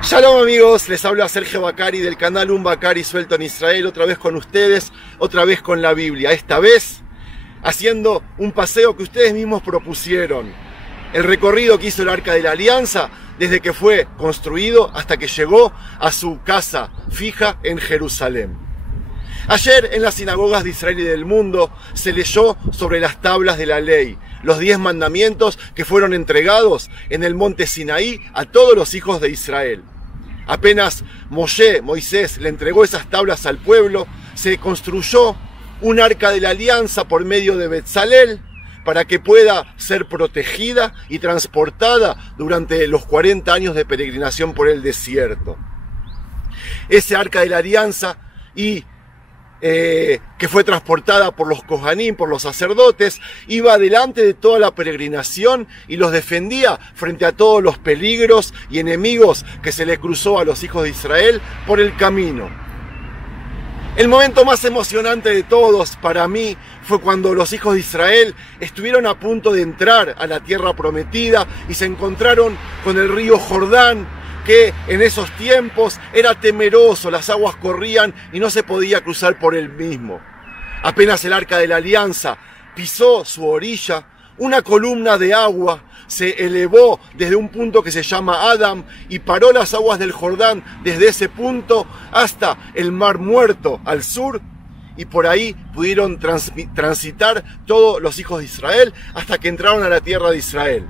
Shalom amigos, les habla Sergio Bacari del canal Un Bacari Suelto en Israel, otra vez con ustedes, otra vez con la Biblia, esta vez haciendo un paseo que ustedes mismos propusieron, el recorrido que hizo el Arca de la Alianza desde que fue construido hasta que llegó a su casa fija en Jerusalén. Ayer en las sinagogas de Israel y del mundo se leyó sobre las tablas de la ley, los 10 mandamientos que fueron entregados en el monte Sinaí a todos los hijos de Israel. Apenas Moisés le entregó esas tablas al pueblo, se construyó un arca de la alianza por medio de Betzalel para que pueda ser protegida y transportada durante los 40 años de peregrinación por el desierto. Ese arca de la alianza que fue transportada por los Kohanim, por los sacerdotes, iba delante de toda la peregrinación y los defendía frente a todos los peligros y enemigos que se le cruzó a los hijos de Israel por el camino. El momento más emocionante de todos para mí fue cuando los hijos de Israel estuvieron a punto de entrar a la tierra prometida y se encontraron con el río Jordán, que en esos tiempos era temeroso, las aguas corrían y no se podía cruzar por él mismo. Apenas el Arca de la Alianza pisó su orilla, una columna de agua se elevó desde un punto que se llama Adam y paró las aguas del Jordán desde ese punto hasta el Mar Muerto al sur, y por ahí pudieron transitar todos los hijos de Israel hasta que entraron a la tierra de Israel.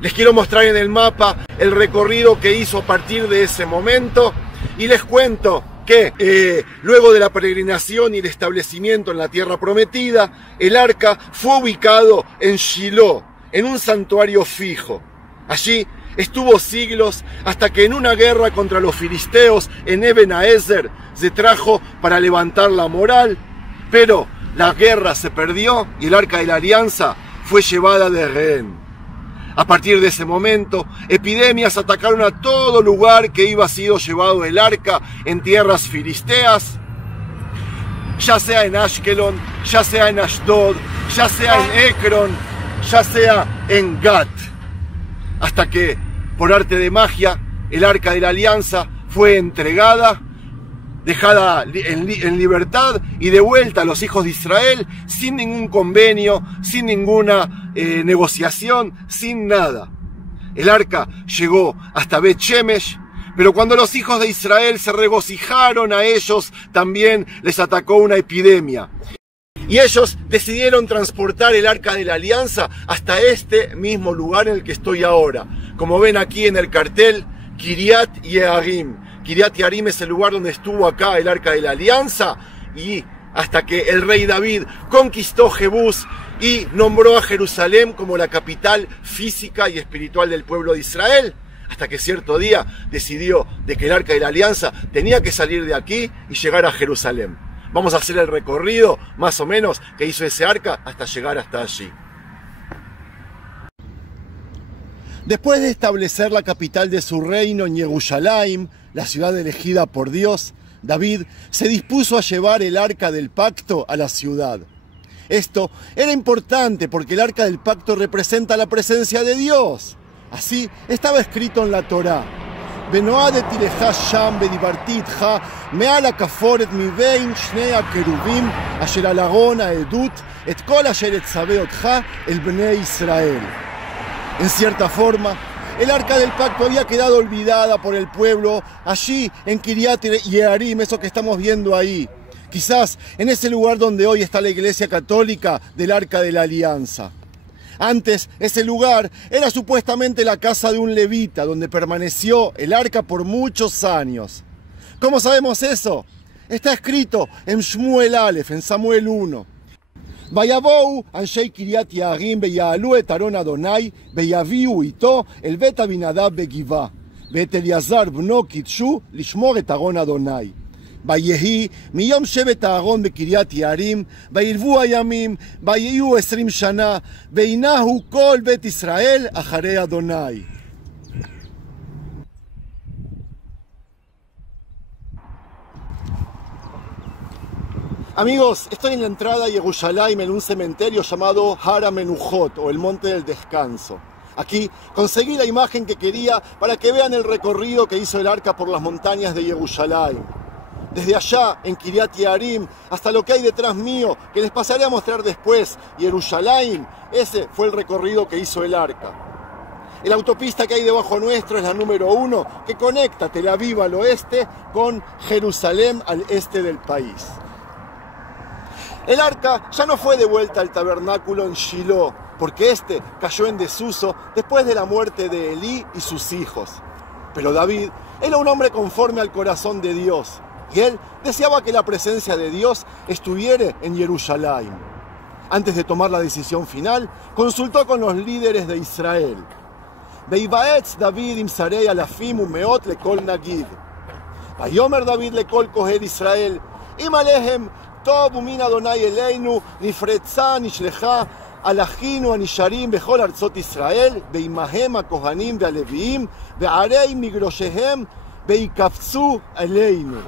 Les quiero mostrar en el mapa el recorrido que hizo a partir de ese momento y les cuento que luego de la peregrinación y el establecimiento en la tierra prometida, el arca fue ubicado en Shiloh, en un santuario fijo. Allí estuvo siglos hasta que en una guerra contra los filisteos en Eben Haezer se trajo para levantar la moral, pero la guerra se perdió y el arca de la alianza fue llevada de rehén. A partir de ese momento, epidemias atacaron a todo lugar que iba sido llevado el arca en tierras filisteas, ya sea en Ashkelon, ya sea en Ashdod, ya sea en Ekron, ya sea en Gat, hasta que, por arte de magia, el arca de la alianza fue entregada, dejada en libertad y de vuelta a los hijos de Israel sin ningún convenio, sin ninguna negociación, sin nada. El arca llegó hasta Bet Shemesh, pero cuando los hijos de Israel se regocijaron, a ellos también les atacó una epidemia. Y ellos decidieron transportar el Arca de la Alianza hasta este mismo lugar en el que estoy ahora. Como ven aquí en el cartel, Kiryat Yearim. Kiryat Yearim es el lugar donde estuvo acá el Arca de la Alianza, y hasta que el rey David conquistó Jebús y nombró a Jerusalén como la capital física y espiritual del pueblo de Israel, hasta que cierto día decidió de que el Arca de la Alianza tenía que salir de aquí y llegar a Jerusalén. Vamos a hacer el recorrido, más o menos, que hizo ese arca hasta llegar hasta allí. Después de establecer la capital de su reino en Yerushalayim, la ciudad elegida por Dios, David se dispuso a llevar el arca del pacto a la ciudad. Esto era importante porque el arca del pacto representa la presencia de Dios. Así estaba escrito en la Torá. ונועדתי לך שם ודיברתי איתך מעל הכפורת מבין שני הקרובים אשר על ארון העדות את כל אשר אצווה אותך אל בני ישראל. En cierta forma, el arca del pacto había quedado olvidada por el pueblo allí en Kiryat Yearim, eso que estamos viendo ahí. Quizás en ese lugar donde hoy está la iglesia católica del Arca de la Alianza. Antes, ese lugar era supuestamente la casa de un levita, donde permaneció el arca por muchos años. ¿Cómo sabemos eso? Está escrito en Shmuel Aleph, en Samuel 1. ויבואו אנשי קריית יערים ויעלו את ארון אדוני ויביאו איתו אל בית אבינדב בגבעה ואת אליעזר בנו קידשו לשמור את ארון אדוני. ויהי מיום שבט אהרון בקריית יערים וילבו הימים ויהיו 20 שנה וינהו כל בית ישראל אחרי אדוני. Amigos, estoy en la entrada de Yerushalayim, en un cementerio llamado Har HaMenuchot, o el Monte del Descanso. Aquí conseguí la imagen que quería para que vean el recorrido que hizo el arca por las montañas de Jerusalén. Desde allá, en Kiryat Yearim, hasta lo que hay detrás mío, que les pasaré a mostrar después, Jerusalén, ese fue el recorrido que hizo el arca. La autopista que hay debajo nuestro es la número 1, que conecta Tel Aviv al oeste con Jerusalén al este del país. El arca ya no fue de vuelta al tabernáculo en Shiloh, porque este cayó en desuso después de la muerte de Elí y sus hijos. Pero David era un hombre conforme al corazón de Dios, y él deseaba que la presencia de Dios estuviera en Jerusalén. Antes de tomar la decisión final, consultó con los líderes de Israel. Veivaetz David im sarei alafim umeot lekol nagid. Vayomer David lekol kohen Israel, im alehem טוב ומן אדוני אלינו נפרצה נשלחה על אחינו הנשארים בכל ארצות ישראל ועמהם הכהנים והלוויים וערי מגרושיהם ויקפצו אלינו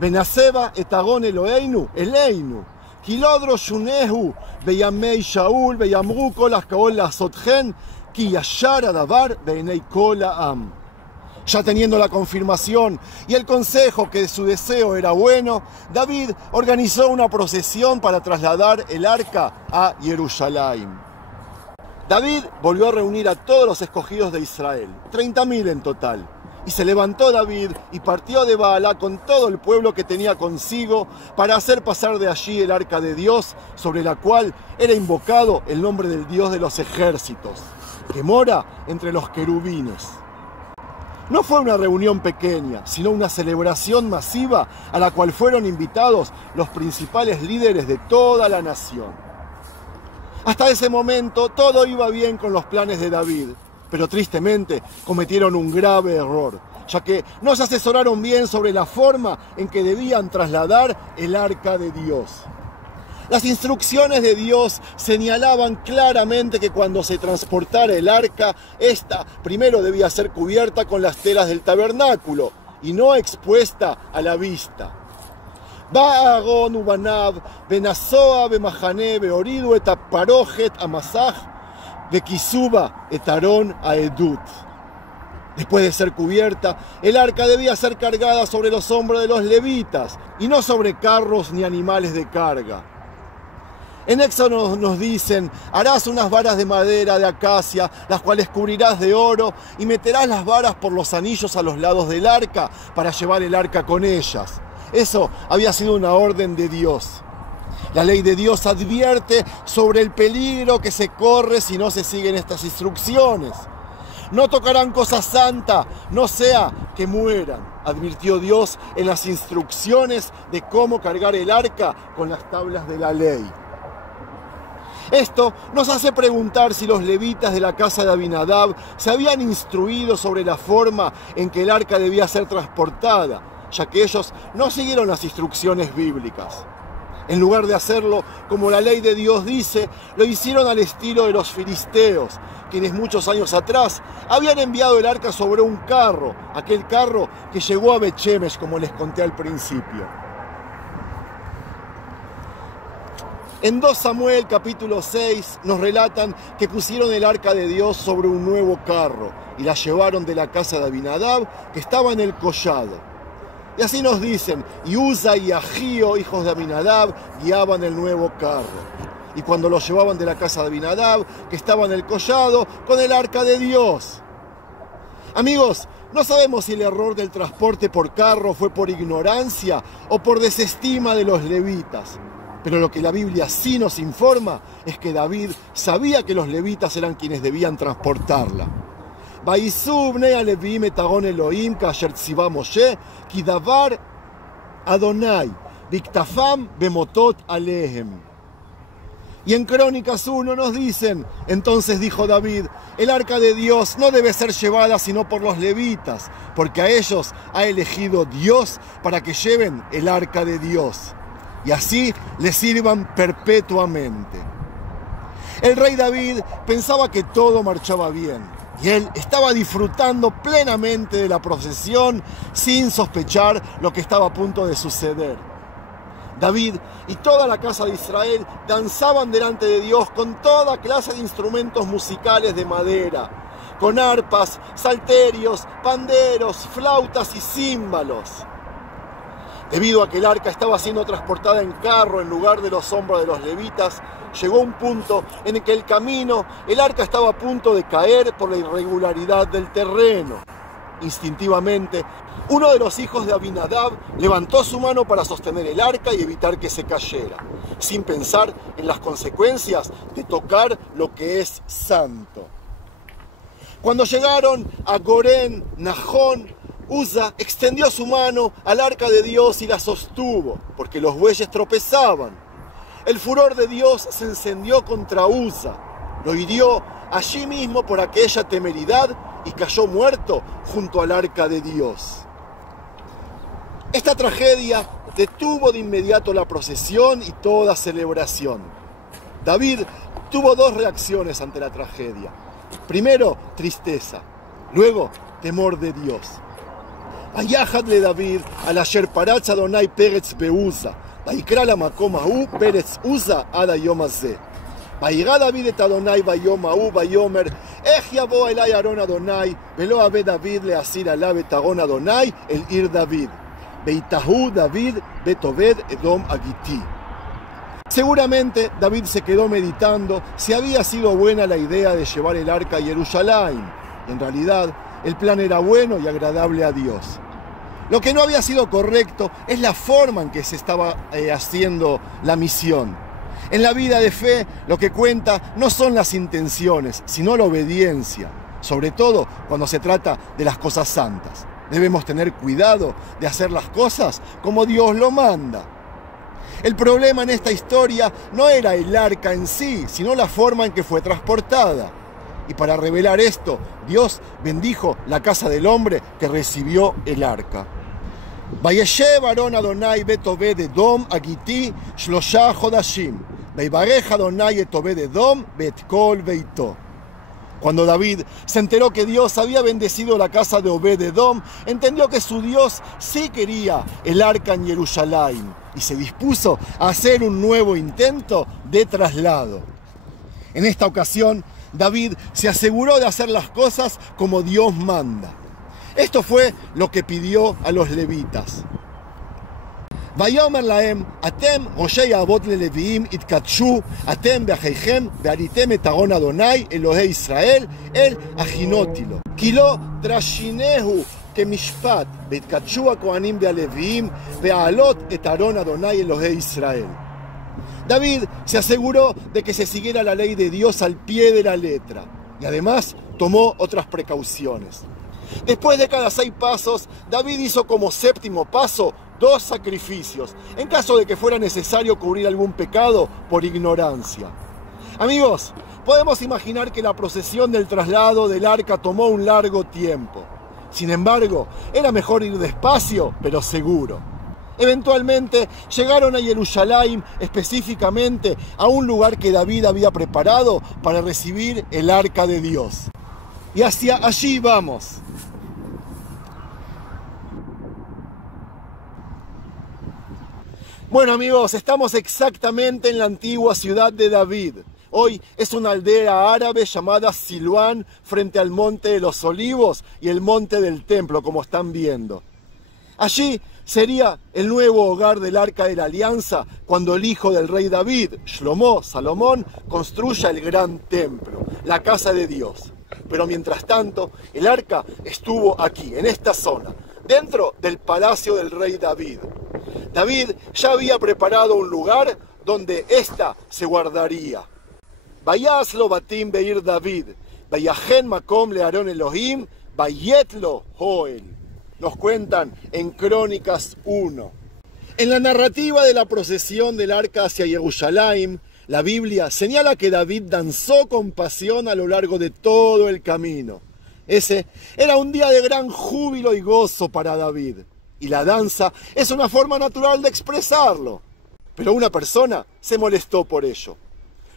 ונסבה את ארון אלוהינו אלינו כי לא דרשונהו בימי שאול ויאמרו כל הקהל לעשות כן כי ישר הדבר בעיני כל העם. Ya teniendo la confirmación y el consejo que su deseo era bueno, David organizó una procesión para trasladar el arca a Jerusalén. David volvió a reunir a todos los escogidos de Israel, 30.000 en total, y se levantó David y partió de Baalá con todo el pueblo que tenía consigo para hacer pasar de allí el arca de Dios, sobre la cual era invocado el nombre del Dios de los ejércitos, que mora entre los querubines. No fue una reunión pequeña, sino una celebración masiva a la cual fueron invitados los principales líderes de toda la nación. Hasta ese momento todo iba bien con los planes de David, pero tristemente cometieron un grave error, ya que no se asesoraron bien sobre la forma en que debían trasladar el arca de Dios. Las instrucciones de Dios señalaban claramente que cuando se transportara el arca, esta primero debía ser cubierta con las telas del tabernáculo y no expuesta a la vista. Va Aarón ubanav, benasoa bemahane, beoridu et aparojet amasaj, bekisuba et Aarón a Edut. Después de ser cubierta, el arca debía ser cargada sobre los hombros de los levitas y no sobre carros ni animales de carga. En Éxodo nos dicen, harás unas varas de madera de acacia, las cuales cubrirás de oro, y meterás las varas por los anillos a los lados del arca, para llevar el arca con ellas. Eso había sido una orden de Dios. La ley de Dios advierte sobre el peligro que se corre si no se siguen estas instrucciones. No tocarán cosa santa, no sea que mueran, advirtió Dios en las instrucciones de cómo cargar el arca con las tablas de la ley. Esto nos hace preguntar si los levitas de la casa de Abinadab se habían instruido sobre la forma en que el arca debía ser transportada, ya que ellos no siguieron las instrucciones bíblicas. En lugar de hacerlo como la ley de Dios dice, lo hicieron al estilo de los filisteos, quienes muchos años atrás habían enviado el arca sobre un carro, aquel carro que llegó a Bet-Shemesh, como les conté al principio. En 2 Samuel capítulo 6 nos relatan que pusieron el arca de Dios sobre un nuevo carro y la llevaron de la casa de Abinadab, que estaba en el collado. Y así nos dicen, y Uza y Agío, hijos de Abinadab, guiaban el nuevo carro. Y cuando lo llevaban de la casa de Abinadab, que estaba en el collado, con el arca de Dios. Amigos, no sabemos si el error del transporte por carro fue por ignorancia o por desestima de los levitas. Pero lo que la Biblia sí nos informa es que David sabía que los levitas eran quienes debían transportarla. Vayisú bnei haleviim et Aarón Elohim kasher tziva Moshe ki davar Adonai biktafam bemotot alehem. Y en Crónicas 1 nos dicen, entonces dijo David, el arca de Dios no debe ser llevada sino por los levitas, porque a ellos ha elegido Dios para que lleven el arca de Dios y así le sirvan perpetuamente. El rey David pensaba que todo marchaba bien y él estaba disfrutando plenamente de la procesión sin sospechar lo que estaba a punto de suceder. David y toda la casa de Israel danzaban delante de Dios con toda clase de instrumentos musicales de madera, con arpas, salterios, panderos, flautas y címbalos. Debido a que el arca estaba siendo transportada en carro en lugar de los hombros de los levitas, llegó un punto en el que el arca estaba a punto de caer por la irregularidad del terreno. Instintivamente, uno de los hijos de Abinadab levantó su mano para sostener el arca y evitar que se cayera, sin pensar en las consecuencias de tocar lo que es santo. Cuando llegaron a Gorén, Najón, Uza extendió su mano al arca de Dios y la sostuvo, porque los bueyes tropezaban. El furor de Dios se encendió contra Uza, lo hirió allí mismo por aquella temeridad y cayó muerto junto al arca de Dios. Esta tragedia detuvo de inmediato la procesión y toda celebración. David tuvo dos reacciones ante la tragedia. Primero, tristeza. Luego, temor de Dios. Vayajad le David al asher paratz Adonai peretz beuza, ויקרא למקום ההוא פרץ עוזה עד היום הזה. וירא דוד את אדוני ביום ההוא ויאמר איך יבוא אלי ארון אדוני ולא אבא דוד להסיר עליו את ארון אדוני אל עיר דוד. ויתהו דוד בית עובד אדום הגיתי. Seguramente David se quedó meditando si había sido buena la idea de llevar el arca a Jerusalén. En realidad, el plan era bueno y agradable a Dios. Lo que no había sido correcto es la forma en que se estaba haciendo la misión. En la vida de fe, lo que cuenta no son las intenciones, sino la obediencia, sobre todo cuando se trata de las cosas santas. Debemos tener cuidado de hacer las cosas como Dios lo manda. El problema en esta historia no era el arca en sí, sino la forma en que fue transportada. Y para revelar esto, Dios bendijo la casa del hombre que recibió el arca. וישב ארון אדוני בית עובד אדום הגיתי 3 חודשים, ויברך אדוני את עובד אדום ואת כל ביתו. Cuando David se enteró que Dios había bendecido la casa de Obed-Edom, entendió que su Dios sí quería el arca en Jerusalén y se dispuso a hacer un nuevo intento de traslado. En esta ocasión, David se aseguró de hacer las cosas como Dios manda. Esto fue lo que pidió a los levitas. ויאמר להם, אתם ראשי האבות ללוויים התקדשו, אתם באחיכם, ועליתם את ארון אדוני אלוהי ישראל אל הכינותי לו. כי לא תרשינהו כמשפט, והתקדשו הכהנים והלוויים, והעלות את ארון אדוני אלוהי ישראל. David se aseguró de que se siguiera la ley de Dios al pie de la letra, y además tomó otras precauciones. Después de cada 6 pasos, David hizo como 7º paso 2 sacrificios, en caso de que fuera necesario cubrir algún pecado por ignorancia. Amigos, podemos imaginar que la procesión del traslado del arca tomó un largo tiempo. Sin embargo, era mejor ir despacio, pero seguro. Eventualmente llegaron a Jerusalén, específicamente a un lugar que David había preparado para recibir el arca de Dios. Y hacia allí vamos. Bueno amigos, estamos exactamente en la antigua ciudad de David. Hoy es una aldea árabe llamada Siluán, frente al Monte de los Olivos y el Monte del Templo, como están viendo. Allí sería el nuevo hogar del Arca de la Alianza cuando el hijo del rey David, Shlomo, Salomón, construya el gran templo, la casa de Dios. Pero mientras tanto, el arca estuvo aquí, en esta zona, dentro del palacio del rey David. David ya había preparado un lugar donde ésta se guardaría. Vayaslo batim beir David, vayajen makom le Aarón Elohim, vayetlo Joel. Nos cuentan en Crónicas 1. En la narrativa de la procesión del arca hacia Jerusalén, la Biblia señala que David danzó con pasión a lo largo de todo el camino. Ese era un día de gran júbilo y gozo para David. Y la danza es una forma natural de expresarlo. Pero una persona se molestó por ello.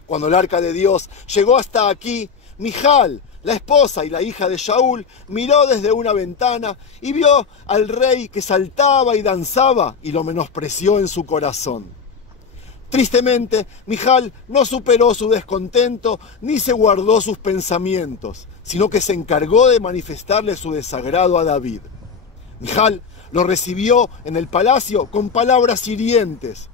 Cuando el arca de Dios llegó hasta aquí, Mijal, La esposa y la hija de Shaul miró desde una ventana y vio al rey que saltaba y danzaba y lo menospreció en su corazón. Tristemente, Mijal no superó su descontento ni se guardó sus pensamientos, sino que se encargó de manifestarle su desagrado a David. Mijal lo recibió en el palacio con palabras hirientes.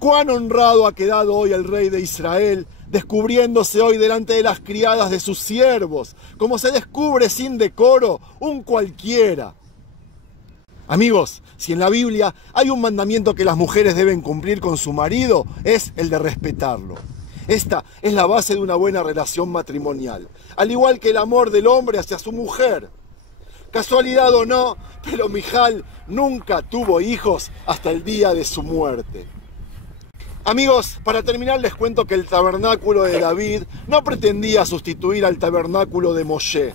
«Cuán honrado ha quedado hoy el rey de Israel, descubriéndose hoy delante de las criadas de sus siervos, como se descubre sin decoro un cualquiera». Amigos, si en la Biblia hay un mandamiento que las mujeres deben cumplir con su marido, es el de respetarlo. Esta es la base de una buena relación matrimonial, al igual que el amor del hombre hacia su mujer. Casualidad o no, pero Mijal nunca tuvo hijos hasta el día de su muerte. Amigos, para terminar les cuento que el tabernáculo de David no pretendía sustituir al tabernáculo de Moshe.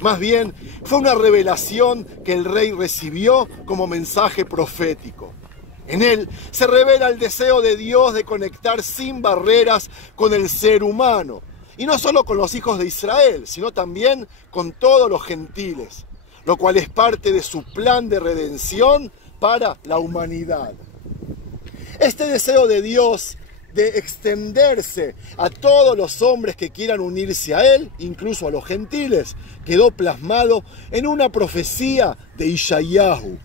Más bien, fue una revelación que el rey recibió como mensaje profético. En él se revela el deseo de Dios de conectar sin barreras con el ser humano. Y no solo con los hijos de Israel, sino también con todos los gentiles, lo cual es parte de su plan de redención para la humanidad. Este deseo de Dios de extenderse a todos los hombres que quieran unirse a Él, incluso a los gentiles, quedó plasmado en una profecía de Yeshayahu.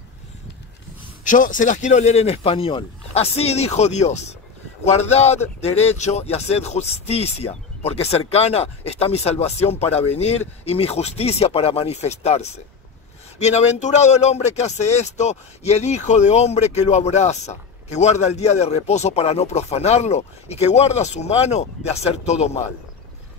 Yo se las quiero leer en español. Así dijo Dios: guardad derecho y haced justicia, porque cercana está mi salvación para venir y mi justicia para manifestarse. Bienaventurado el hombre que hace esto y el hijo de hombre que lo abraza, que guarda el día de reposo para no profanarlo y que guarda su mano de hacer todo mal.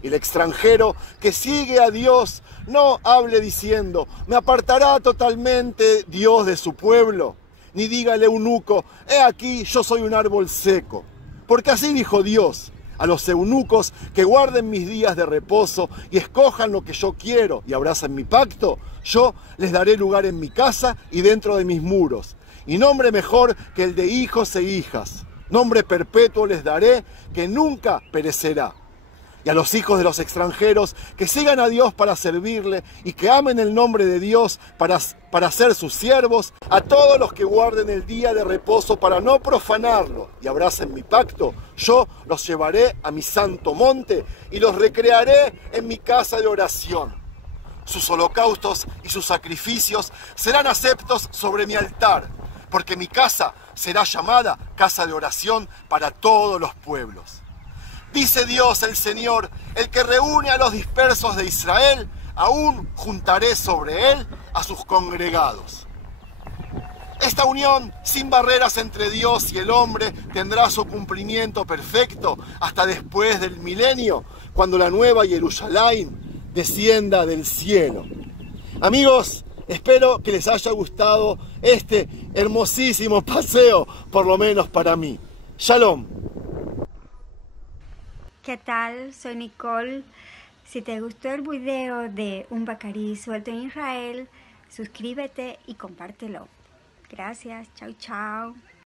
Y el extranjero que sigue a Dios no hable diciendo: me apartará totalmente Dios de su pueblo, ni diga el eunuco: he aquí, yo soy un árbol seco. Porque así dijo Dios: a los eunucos que guarden mis días de reposo y escojan lo que yo quiero y abracen mi pacto, yo les daré lugar en mi casa y dentro de mis muros. Y nombre mejor que el de hijos e hijas, nombre perpetuo les daré que nunca perecerá. Y a los hijos de los extranjeros que sigan a Dios para servirle y que amen el nombre de Dios para ser sus siervos, a todos los que guarden el día de reposo para no profanarlo y abracen mi pacto, yo los llevaré a mi santo monte y los recrearé en mi casa de oración. Sus holocaustos y sus sacrificios serán aceptos sobre mi altar, porque mi casa será llamada casa de oración para todos los pueblos. Dice Dios el Señor: el que reúne a los dispersos de Israel, aún juntaré sobre él a sus congregados. Esta unión sin barreras entre Dios y el hombre tendrá su cumplimiento perfecto hasta después del milenio, cuando la nueva Jerusalén descienda del cielo. Amigos, espero que les haya gustado este hermosísimo paseo, por lo menos para mí. Shalom. ¿Qué tal? Soy Nicole. Si te gustó el video de un Baccarí suelto en Israel, suscríbete y compártelo. Gracias. Chao, chao.